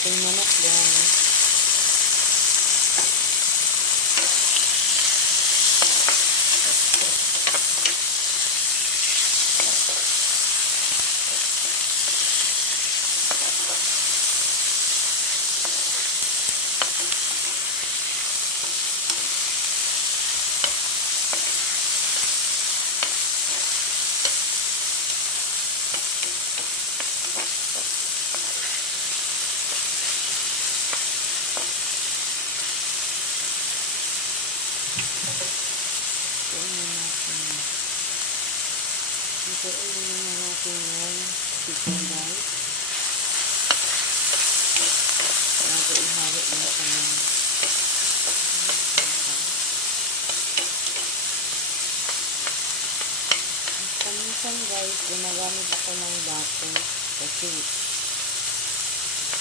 ating manok guys. Ito naman natin yung chicken guys. Bago ihawit na sa mga paminsan guys, ginagamit ako ng butter kasi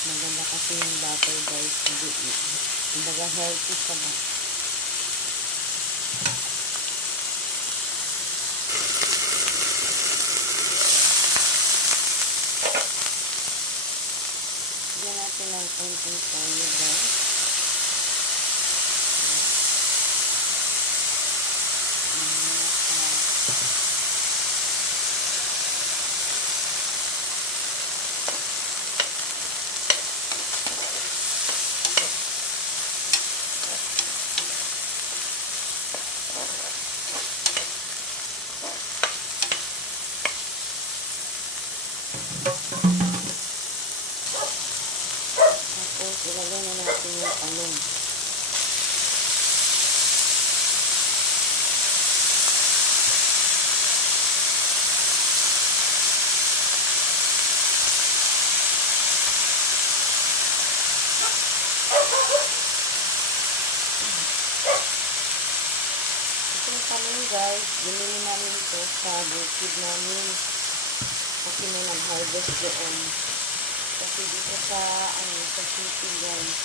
maganda kasi yung butter guys. Kumbaga healthy sa ba. Bigyan natin ng konting toyo guys. Tapos ilagay na natin yung talong. Itong talong guys, binili namin ito sa bukid namin kasi may nag-harvest doon. Kasi dito sa sa city guys,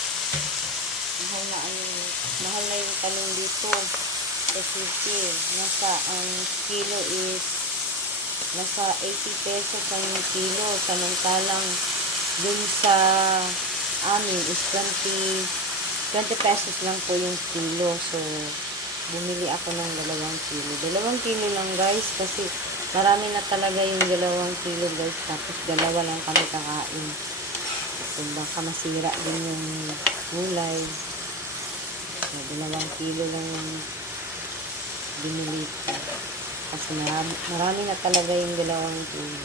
mahal na yung talong dito sa city. Ang kilo is nasa 80 pesos ang kilo, samantalang dun sa amin is 20 pesos lang po yung kilo. So bumili ako ng 2 kilo. 2 kilo lang guys kasi marami na talaga yung 2 kilo guys. Tapos 2 lang kami kakain. So baka masira din yung gulay. So 2 kilo lang yung binili ko. Kasi marami na talaga yung 2 kilo.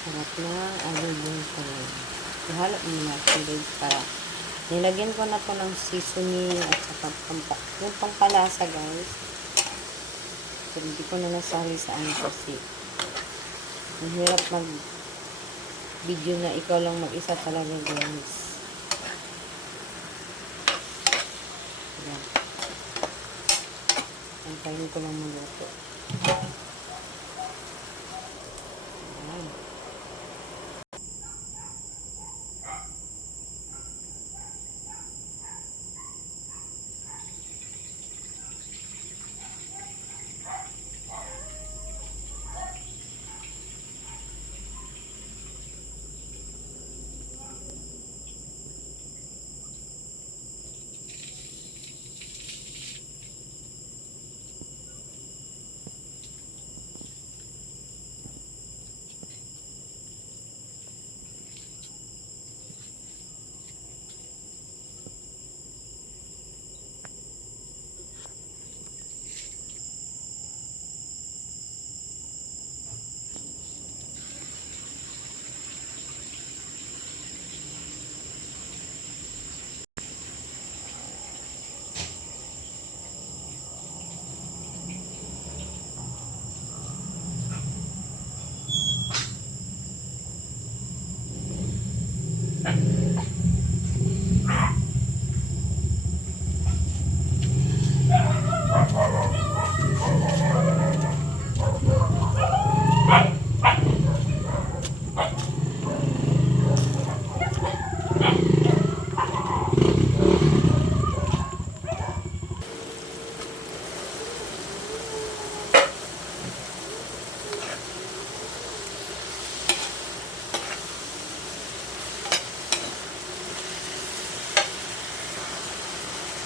Sarap na alubong ko. Ihalo muna natin guys para nilagyan ko na po ng seasoning at saka yung pampalasa guys. So, hindi ko na nasali sa kasi ang hirap mag video na ikaw lang mag-isa talaga guys. Ayan. Antayin ko lang maluto. Ayan.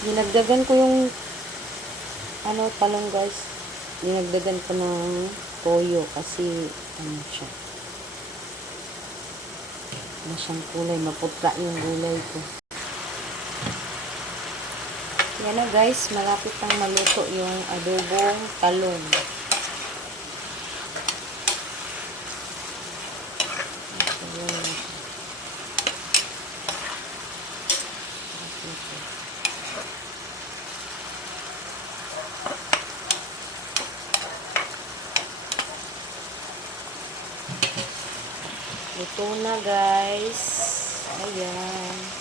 Dinagdagan ko yung talong guys. Dinagdagan ko ng toyo kasi siya. Siyang kulay. Maputla yung gulay ko. Yan na guys. Malapit nang maluto yung adobong talong. Luto na guys. Ayan.